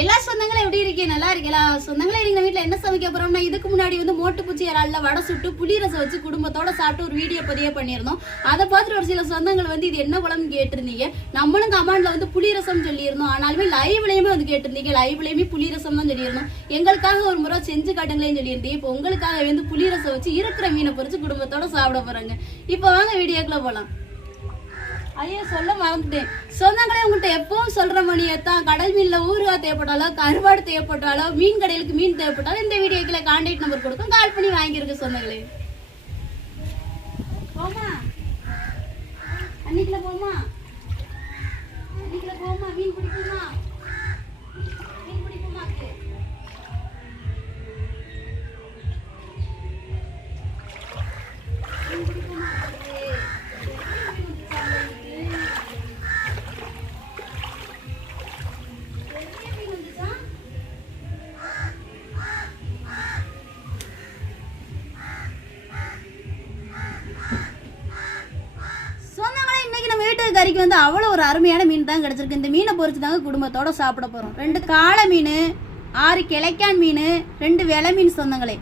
எல்லா சொந்தங்களும் எப்படி இருக்கீங்க? நல்லா இருக்கீங்களா? சொந்தங்களே எங்க வீட்டுல என்ன சமைக்க போறோம்னா, இதுக்கு முன்னாடி வந்து மோட்டுப்பூச்சி இறால்ல வடை சுட்டு புளி ரசம் வச்சு குடும்பத்தோட சாப்பிட்டு ஒரு வீடியோ பதிவே பண்ணியிருந்தோம். அதை பார்த்துட்டு ஒரு சில சொந்தங்கள் வந்து இது என்ன குழம்பு கேட்டிருந்தீங்க. நம்மளும் கமெண்ட்ல வந்து புளி ரசம் சொல்லியிருந்தோம். ஆனாலுமே லைவ்லயுமே வந்து கேட்டிருந்தீங்க. லைவ்லயுமே புளி ரசம் தான் சொல்லியிருந்தோம். எங்களுக்காக ஒரு முறை செஞ்சு காட்டுங்களேன்னு சொல்லியிருந்தீங்க. இப்போ உங்களுக்காக வந்து புளி ரசம் வச்சு இருக்கிற மீனை பொறிச்சு குடும்பத்தோட சாப்பிட போறாங்க. இப்போ வாங்க வீடியோக்குள்ள போலாம். ஐயா சொல்ல மறந்துட்டேன். சொந்தங்களே உங்கள்கிட்ட எப்பவும் சொல்ற மணியத்தான், கடல் மீன்ல ஊறுகாய் தேவைப்பட்டாலோ, கருவாடு தேவைப்பட்டாலோ, மீன் கடைகளுக்கு மீன் தேவைப்பட்டாலும் இந்த வீடியோக்குள்ள கான்டாக்ட் நம்பர் கொடுக்கும், கால் பண்ணி வாங்கிருக்கு சொந்தங்களே. போமா அன்னைக்குள்ள போமா, அன்னைக்குள்ள போமா, மீன் பிடிக்குமா, மீன் பிடிக்குமா? கறிக்கு வந்து அவ்வளோ ஒரு அருமையான மீன் தான் கிடைச்சிருக்கு. இந்த மீனை பொறிச்சு தாங்க குடும்பத்தோட சாப்பிட போறோம். 2 காளை மீன், 6 கிளைக்கான் மீன், 2 வெலை மீன் சொந்தங்களே.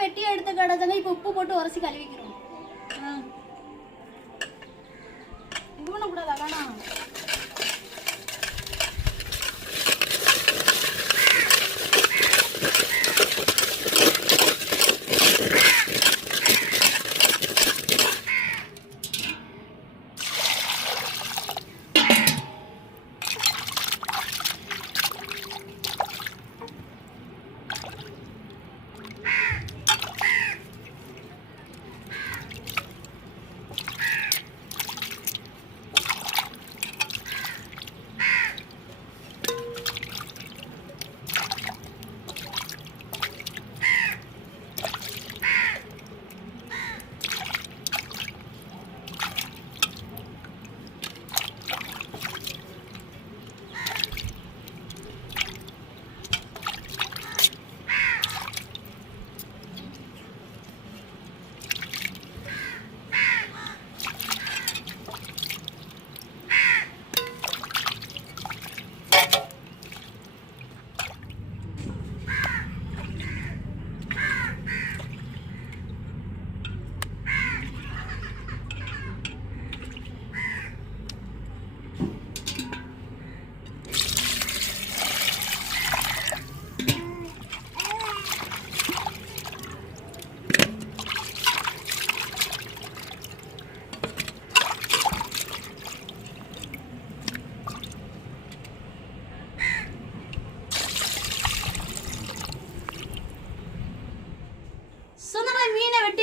வெட்டி எடுத்து கடை இப்போ உப்பு போட்டு உரசி கழுவிக்கிறோம். இது பண்ணக்கூடாது அதானா.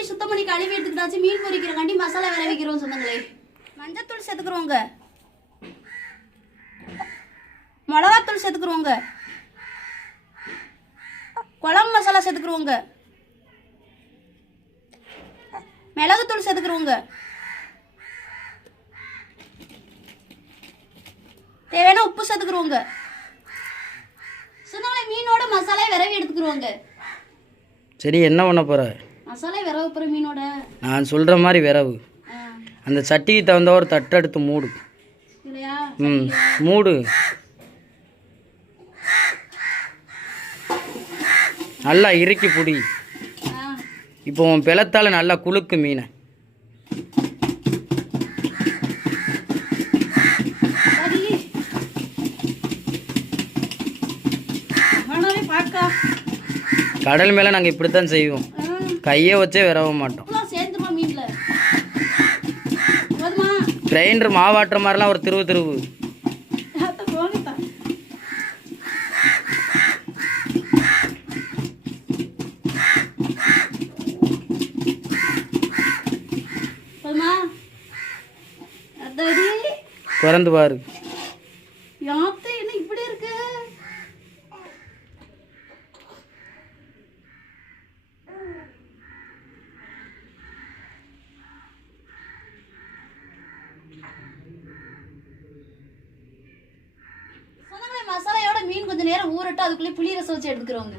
சுத்தம் பண்ணி கழுவி எடுத்துக்கிட்டாச்சு. மீன் பொரிக்கிறக்காண்டி மசாலா வேற வைக்கிறோம் சொந்தங்களே. மஞ்சத்தூள் சேர்த்துக்கிறோங்க, மிளகாத்தூள் சேர்த்துக்கிறோங்க, குழம்பு மசாலா சேர்த்துக்கிறோங்க, மிளகுத்தூள் சேர்த்துக்கிறோங்க, தேவையான உப்பு சேர்த்துக்கிறோங்க. சொந்தங்களே மீனோட மசாலா விரவி எடுத்துக்கிறோங்க. சரி, என்ன பண்ண போற? மசாலா விரவு போகிற மீனோட நான் சொல்கிற மாதிரி விரவு. அந்த சட்டிக்கு தகுந்த ஒரு தட்டு எடுத்து மூடு. மூடு. நல்லா இறுக்கி புடி. இப்போ உன் பிளத்தால் நல்லா குலுக்கு மீனை. வாக்கா. கடல் மேலே நாங்கள் இப்படி தான் செய்வோம். கையை வச்சே விரவ மாட்டோம். சேர்ந்துமா மீன்ல போதுமா? கிரைண்டர் மாவாட்டுற மாதிரிலாம் ஒரு திருவு திறந்து பாரு. என்ன இப்படி இருக்கு? மசாலையோட மீன் கொஞ்ச நேரம் ஊறட்டு, அதுக்குள்ளே புளி ரசம் வச்சு எடுத்துக்கிறோங்க.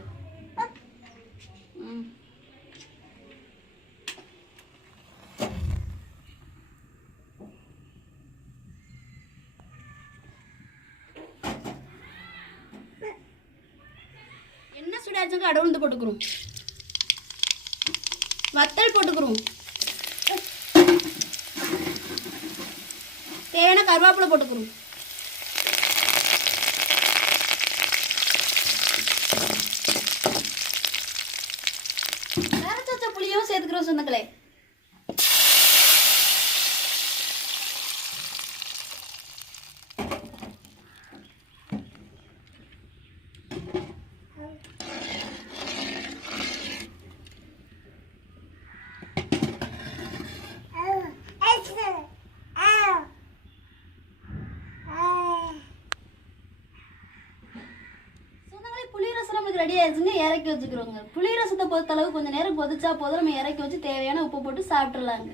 என்ன சுடாச்சுங்க அடவுந்து போட்டுக்கிறோம். வத்தல் போட்டுக்கிறோம். தேவையான கருவேப்பிலை போட்டுக்கிறோம். புளியும் சேர்த்துக்கிறோம் சொந்தங்களே. ரெடி ஆயிடுச்சுங்க, இறக்கி வச்சுக்கிறோங்க. புளி ரசத்தை பொறுத்த அளவு கொஞ்சம் நேரம் கொதிச்சா போதும். நம்ம இறக்கி வச்சு தேவையான உப்பு போட்டு சாப்பிட்டுலாங்க.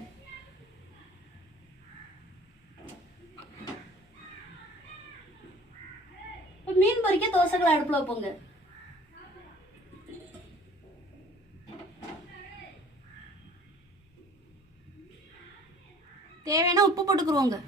மீன் பொரிக்க தோசைகளை அடுப்புல வைப்போங்க. தேவையான உப்பு போட்டுக்குருவோங்க.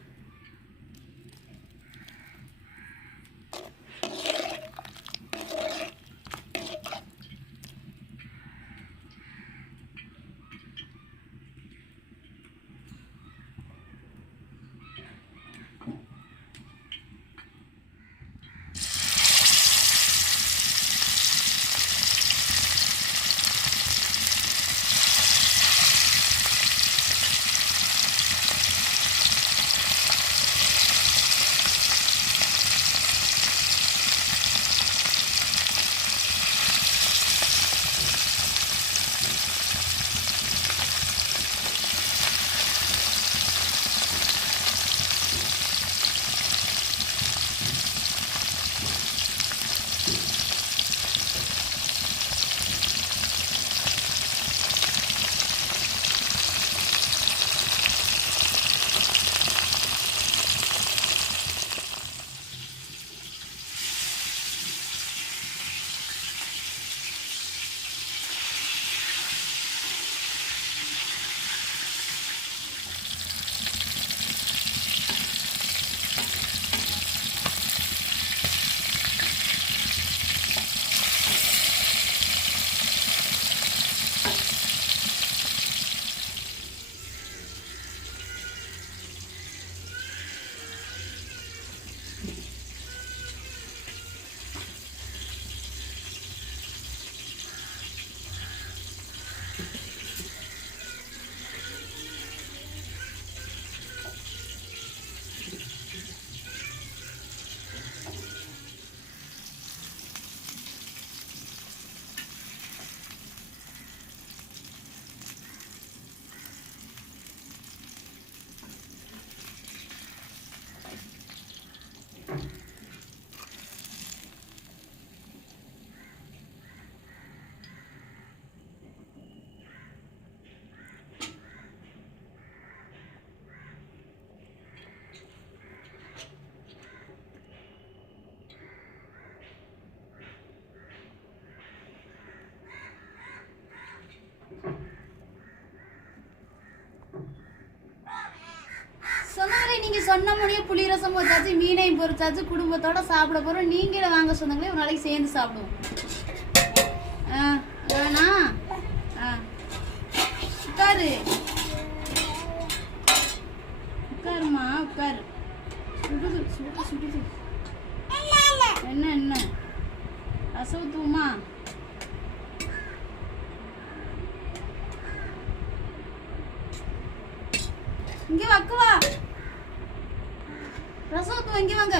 நீங்க சொன்ன மணியே புளி ரசம் வச்சாச்சு, மீனையும் பொரிச்சாச்சு, குடும்பத்தோட சாப்பிட போறோம். நீங்களே வாங்க சொந்தங்களே, ஒரு நாளைக்கு சேர்ந்து சாப்பிடுவோம். வேணா உட்காரு உட்காருமா உட்காரு. சுடுது சுடுது சுடுது. என்ன என்ன அசவுத்துமா? இங்க வா ரசம் இங்க வாங்க.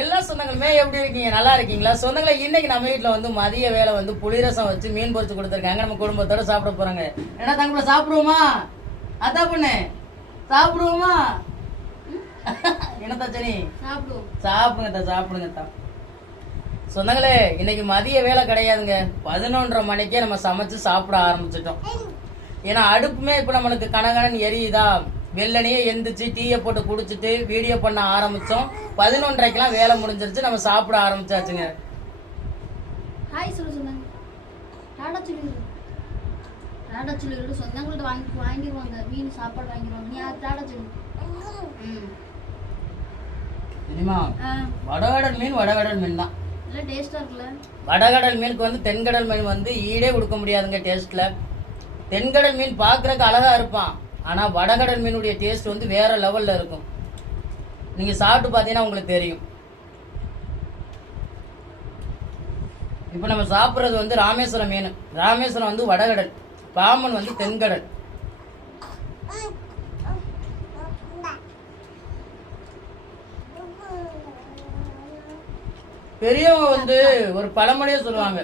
எல்லா சொந்தங்களுமே எப்படி இருக்கீங்க? நல்லா இருக்கீங்களா? சொந்தங்களை இன்னைக்கு நம்ம வீட்டுல வந்து மதிய வேலை வந்து புளிரசம் வச்சு மீன் பொரிச்சு கொடுத்துருக்காங்க. நம்ம குடும்பத்தோட சாப்பிட போறாங்க. ஏன்னா தங்களை சாப்பிடுவோமா? அதான் பொண்ணு சாப்பிடுவோமா? என்னத்தா சரி சாப்பிடுங்க. சொந்தங்களே இன்னைக்கு மதிய வேலை கிடையாதுங்க. 11:30 மணிக்கே நம்ம சமைச்சு சாப்பிட ஆரம்பிச்சிட்டோம். ஏன்னா அடுப்புமே இப்ப நம்மளுக்கு கனகனன்னு எரியுதா, வெள்ளனையே எந்திரிச்சு டீயை போட்டு குடிச்சிட்டு வீடியோ பண்ண ஆரம்பிச்சோம். 11:30க்கெல்லாம் வேலை முடிஞ்சிருச்சு. நம்ம சாப்பிட ஆரம்பிச்சாச்சுங்க. ஹாய் சொன்னாங்க. டாடா சொல்லு சொந்தங்கள்ட்ட வாங்கிடுவாங்க. மீன் சாப்பாடு வாங்கிடுவாங்க. நீ டாடா சொல்லு. தெரியுமா? வடகடல் மீன் தான். இல்ல டேஸ்டா இருக்குல்ல? வடகடல் மீனுக்கு வந்து தென்கடல் மீன் வந்து ஈடே கொடுக்க முடியாதுங்க டேஸ்ட்ல. தென்கடல் மீன் பாக்குறதுக்கு அழகா இருப்பான். ஆனா வடகடல் மீனுடைய டேஸ்ட் வந்து வேற லெவல்ல இருக்கும். நீங்க சாப்பிட்டு பாத்தீங்கன்னா உங்களுக்கு தெரியும். இப்ப நம்ம சாப்பிடுறது வந்து ராமேஸ்வரம் மீன். ராமேஸ்வரம் வந்து வடகடல், பாம்பன் வந்து தென்கடல். பெரியவங்க வந்து ஒரு பழமொழியே சொல்லுவாங்க,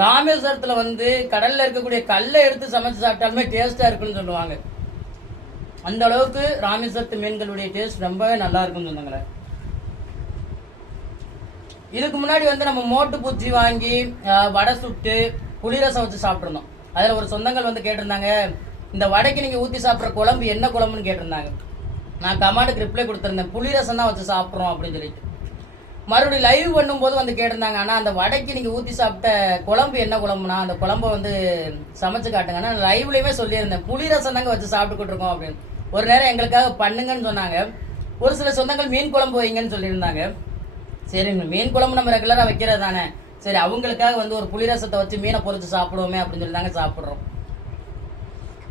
ராமேஸ்வரத்துல வந்து கடல்ல இருக்கக்கூடிய கல்லை எடுத்து சமைச்சு சாப்பிட்டாலுமே டேஸ்டா இருக்குன்னு சொல்லுவாங்க. அந்த அளவுக்கு ராமேஸ்வரத்து மீன்களுடைய டேஸ்ட் ரொம்பவே நல்லா இருக்குன்னு சொன்னாங்களே. இதுக்கு முன்னாடி வந்து நம்ம மோட்டு பூச்சி வாங்கி வடை சுட்டு புளிரசம் வச்சு சாப்பிட்டுருந்தோம். அதுல ஒரு சொந்தங்கள் வந்து கேட்டிருந்தாங்க, இந்த வடைக்கு நீங்க ஊத்தி சாப்பிட்ற குழம்பு என்ன குழம்புன்னு கேட்டிருந்தாங்க. நான் கமாண்டுக்கு ரிப்ளை கொடுத்திருந்தேன், புளிரசம் தான் வச்சு சாப்பிட்றோம் அப்படின்னு சொல்லிட்டு. மறுபடியும் லைவ் பண்ணும்போது வந்து கேட்டிருந்தாங்க, ஆனா அந்த வடைக்கு நீங்க ஊத்தி சாப்பிட்ட குழம்பு என்ன குழம்புனா அந்த குழம்பை வந்து சமைச்சு காட்டுங்க. நான் லைவ்லயுமே சொல்லியிருந்தேன், புளிரசம் தாங்க வச்சு சாப்பிட்டுக்கிட்டு இருக்கோம் அப்படின்னு. ஒரு நேரம் எங்களுக்காக பண்ணுங்கன்னு சொன்னாங்க. ஒரு சில சொந்தங்கள் மீன் குழம்பு வைங்கன்னு சொல்லியிருந்தாங்க. சரி மீன் குழம்பு நம்ம ரெகுலரா வைக்கிறது தானே, சரி அவங்களுக்காக வந்து ஒரு புளிரசத்தை வச்சு மீனை பொரிச்சு சாப்பிடுவோமே அப்படின்னு சொல்லி தாங்க சாப்பிடுறோம்.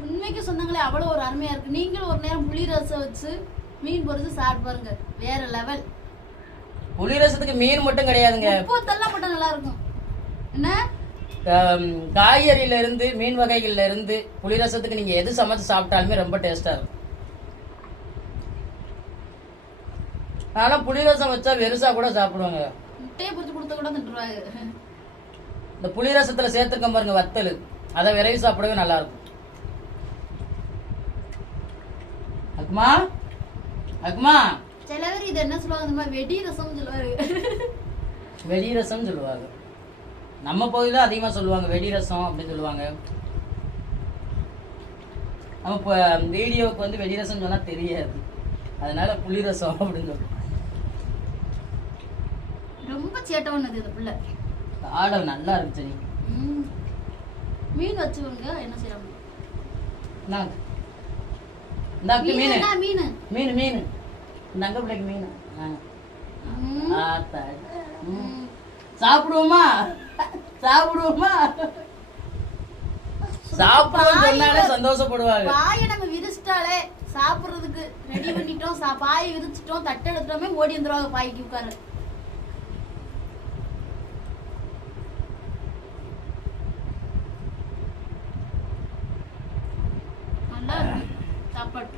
உண்மைக்கு சொந்தங்களே அவ்வளவு ஒரு அருமையா இருக்கு. நீங்களும் ஒரு நேரம் புளிரசம் வச்சு மீன் பொரிச்சு சாப்பிட்டு பாருங்க, வேற லெவல். புளிரசத்துக்கு மீன் மட்டும் கிடையாதுங்க, உப்புத்தெல்லாம் மட்டும் நல்லா இருக்கும். என்ன காய்கறியில இருந்து மீன் வகைகள்ல இருந்து புளிரசத்துக்கு நீங்க எது சமைச்சு சாப்பிட்டாலுமே ரொம்ப டேஸ்டா இருக்கும். ஆனா புளிரசம் வச்சா வெறுசா கூட சாப்பிடுவாங்க. முட்டையை பொரிச்சு கொடுத்த கூட திட்டுவாங்க. இந்த புளிரசத்துல சேர்த்துக்க பாருங்க வத்தல், அதை விரைவி சாப்பிடவே நல்லா இருக்கும். அக்குமா அக்குமா சில பேர் இது என்ன சொல்லுவாங்க, வெடி ரசம் சொல்லுவாரு. வெடி ரசம் சொல்லுவாங்க. நம்ம பகுதியில அதிகமா சொல்லுவாங்க வெடி ரசம் அப்படின்னு சொல்லுவாங்க. நம்ம இப்போ வீடியோவுக்கு வந்து வெடி ரசம் சொன்னா தெரியாது, அதனால புளி ரசம் அப்படின்னு சொல்லுவோம். ரொம்ப சேட்டை பண்ணது இந்த பிள்ளை. ஆடல் நல்லா இருந்துச்சு. மீன் வச்சுக்கோங்க, என்ன செய்யறாங்க மீன் மீன் மீன் நங்க பிள்ளைக்கு மீன் சாப்பிடுவோமா சாப்பிடுவோமா சாப்பிடுவோம் சொன்னாலே சந்தோஷப்படுவாங்க. பாயை நம்ம விரிச்சிட்டாலே சாப்பிடுறதுக்கு ரெடி பண்ணிட்டோம், பாயை விரிச்சிட்டோம், தட்டை எடுத்துட்டோமே ஓடி வந்துருவாங்க பாய்க்கு உட்கார. நல்லா சாப்பாடு.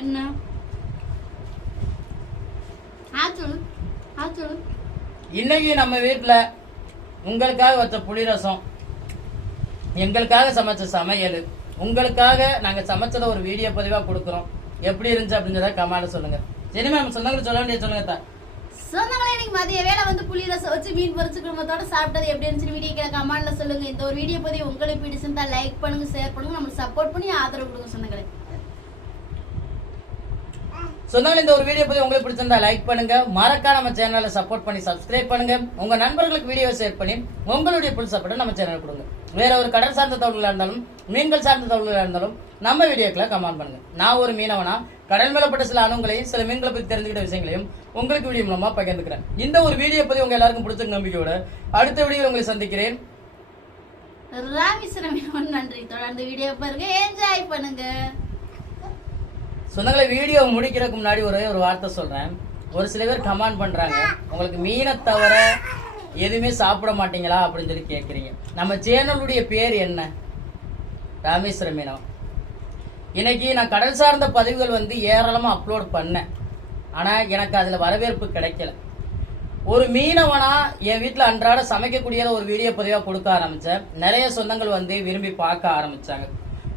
என்ன இன்னைக்கு நம்ம வீட்டுல உங்களுக்காக வச்ச புளிரசம், எங்களுக்காக சமைச்ச சமையல், உங்களுக்காக நாங்க சமைச்சத ஒரு வீடியோ பதிவா கொடுக்குறோம். எப்படி இருந்துச்சு அப்படின்றத கமெண்ட்ல சொல்லுங்க. சரி மேம், சொந்தங்களுக்கு சொல்ல வேண்டிய சொல்லுங்க. சொந்தங்களே இன்னைக்கு மதிய வேலை வந்து புளிரசம் வச்சு மீன் பொரிச்சு குடும்பத்தோட சாப்பிட்டது எப்படி இருந்துச்சு வீடியோ கமெண்ட்ல சொல்லுங்க. இந்த ஒரு வீடியோ பதிவு உங்களுக்கு பிடிச்சிருந்தா லைக் பண்ணுங்க, ஷேர் பண்ணுங்க, நம்மளுக்கு சப்போர்ட் பண்ணி ஆதரவு கொடுங்க சொந்தங்களே. சொன்னாலும் இந்த ஒரு வீடியோ பத்தி உங்களுக்கு பிடிச்சிருந்தா லைக் பண்ணுங்க, மறக்காம நம்ம சேனலை சப்போர்ட் பண்ணி சப்ஸ்கிரைப் பண்ணுங்க, உங்க நண்பர்களுக்கு வீடியோ ஷேர் பண்ணி உங்களுடைய ஃபுல் சப்போர்ட் நம்ம சேனலுக்கு கொடுங்க. வேற ஒரு கடல் சார்ந்த தகவல்களா இருந்தாலும் மீன்கள் சார்ந்த தகவல்களா இருந்தாலும் நம்ம வீடியோக்களை கமெண்ட் பண்ணுங்க. நான் ஒரு மீனவனா கடல் மேலப்பட்ட சில அணுங்களையும் சில மீன்களை பத்தி தெரிஞ்சுக்கிட்ட விஷயங்களையும் உங்களுக்கு வீடியோ மூலமா பகிர்ந்துக்கிறேன். இந்த ஒரு வீடியோ பத்தி உங்க எல்லாருக்கும் பிடிச்ச நம்பிக்கையோட அடுத்த வீடியோ உங்களை சந்திக்கிறேன். ராமேஸ்வரம் நன்றி. தொடர்ந்து வீடியோ பாருங்க, என்ஜாய் பண்ணுங்க. சொந்தங்களை வீடியோ முடிக்கிறதுக்கு முன்னாடி ஒரு வார்த்தை சொல்றேன். ஒரு சில பேர் கமெண்ட் பண்றாங்க, உங்களுக்கு மீனை தவிர எதுவுமே சாப்பிட மாட்டீங்களா அப்படின்னு சொல்லி கேட்குறீங்க. நம்ம சேனலுடைய பேர் என்ன? ராமேஸ்வரம் மீனவன். இன்னைக்கு நான் கடல் சார்ந்த பதிவுகள் வந்து ஏராளமாக அப்லோட் பண்ணேன், ஆனால் எனக்கு அதில் வரவேற்பு கிடைக்கல. ஒரு மீனவனா என் வீட்டில் அன்றாட சமைக்கக்கூடியதை ஒரு வீடியோ பதிவாக கொடுக்க ஆரம்பித்தேன். நிறைய சொந்தங்கள் வந்து விரும்பி பார்க்க ஆரம்பித்தாங்க.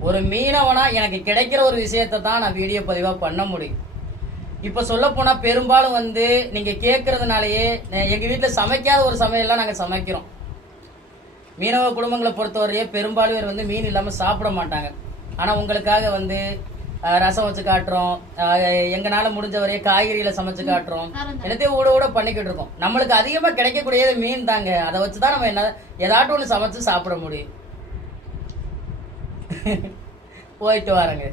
ஒரு மீனவனா எனக்கு கிடைக்கிற ஒரு விஷயத்தை தான் நான் வீடியோ பதிவாக பண்ண முடியும். இப்போ சொல்ல போனால் பெரும்பாலும் வந்து நீங்கள் கேட்கறதுனாலயே எங்கள் வீட்டில் சமைக்காத ஒரு சமையல்லாம் நாங்கள் சமைக்கிறோம். மீனவ குடும்பங்களை பொறுத்தவரையே பெரும்பாலும் பேர் வந்து மீன் இல்லாமல் சாப்பிட மாட்டாங்க. ஆனால் உங்களுக்காக வந்து ரசம் வச்சு காட்டுறோம், எங்களால் முடிஞ்ச வரையே காய்கறிகளை சமைச்சு காட்டுறோம், எல்லாத்தையும் ஊட பண்ணிக்கிட்டு இருக்கோம். நம்மளுக்கு அதிகமாக கிடைக்கக்கூடியது மீன் தாங்க. அதை வச்சு தான் நம்ம என்ன ஏதாட்டும் ஒன்று சமைச்சு சாப்பிட முடியும். போயிட்டு வரேங்க.